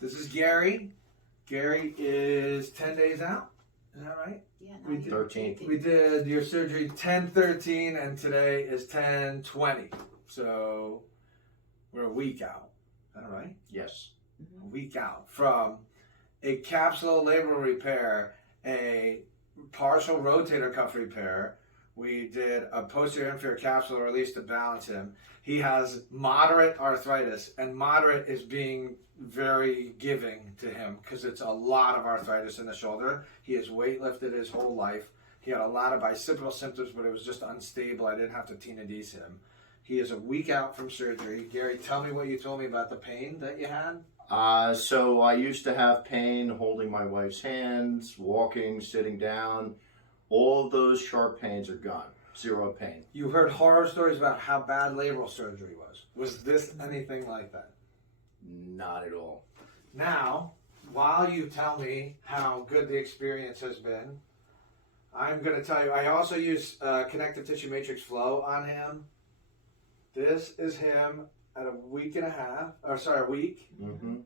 This is Gary. Gary is 10 days out. Is that right? Yeah, We did 13. We did your surgery 10/13, and today is 10/20. So we're a week out. Is that right? Yes. A week out from a capsular labral repair, a partial rotator cuff repair. We did a posterior inferior capsular release to balance him. He has moderate arthritis, and moderate is being very giving to him because it's a lot of arthritis in the shoulder. He has weightlifted his whole life. He had a lot of bicipital symptoms, but it was just unstable. I didn't have to tenodese him. He is a week out from surgery. Gary, tell me what you told me about the pain that you had. So I used to have pain holding my wife's hands, walking, sitting down. All of those sharp pains are gone. Zero pain. You heard horror stories about how bad labral surgery was. Was this anything like that? Not at all. Now, while you tell me how good the experience has been, I'm going to tell you, I also use connective tissue matrix flow on him. This is him at a week. Mm-hmm.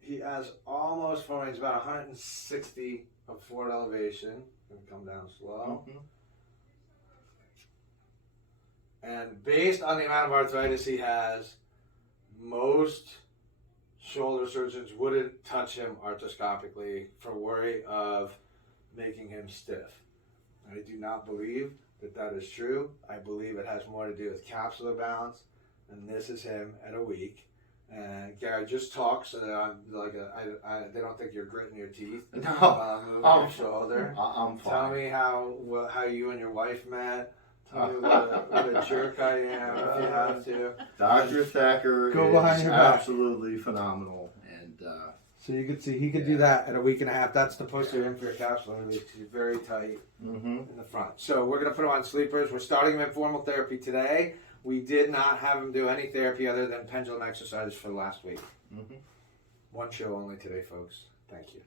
He has almost forward. He's about 160 of forward elevation. Going to come down slow. Mm-hmm. And based on the amount of arthritis he has, most shoulder surgeons wouldn't touch him arthroscopically for worry of making him stiff. I do not believe that that is true. I believe it has more to do with capsular balance, and this is him at a week. And Gary, just talk so that I'm like they don't think you're gritting your teeth. No, Moving your shoulder. I'm fine. Tell me how you and your wife met. Tell me what a jerk I am if you have to. Dr. Thacker Go behind is your back. absolutely phenomenal. And So you can see he could do that at a week and a half. That's the posterior inferior capsular release. He's very tight in the front. So we're going to put him on sleepers. We're starting him in formal therapy today. We did not have him do any therapy other than pendulum exercises for the last week. One show only today, folks. Thank you.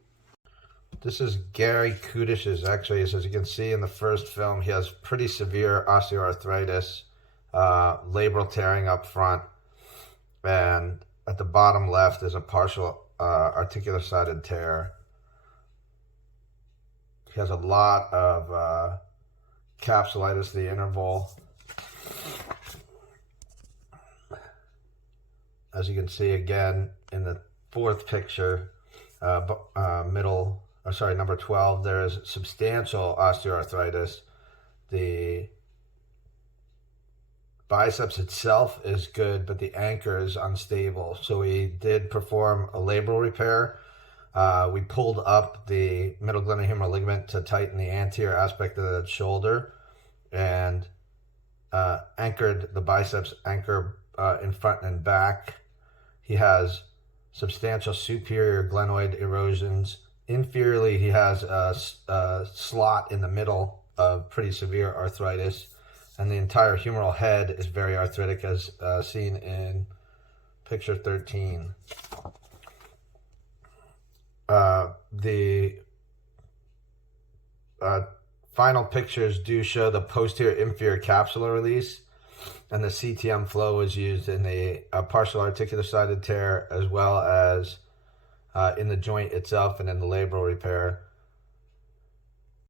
This is Gary Kudish's X-rays. As you can see in the first film, he has pretty severe osteoarthritis, labral tearing up front, and at the bottom left is a partial articular-sided tear. He has a lot of capsulitis, the interval. As you can see again in the fourth picture, number 12, there is substantial osteoarthritis. The biceps itself is good, but the anchor is unstable. So we did perform a labral repair. We pulled up the middle glenohumeral ligament to tighten the anterior aspect of the shoulder and anchored the biceps anchor in front and back. He has substantial superior glenoid erosions. Inferiorly, he has a slot in the middle of pretty severe arthritis, and the entire humeral head is very arthritic, as seen in picture 13. The final pictures do show the posterior inferior capsular release, and the CTM flow was used in the partial articular-sided tear as well as in the joint itself and in the labral repair.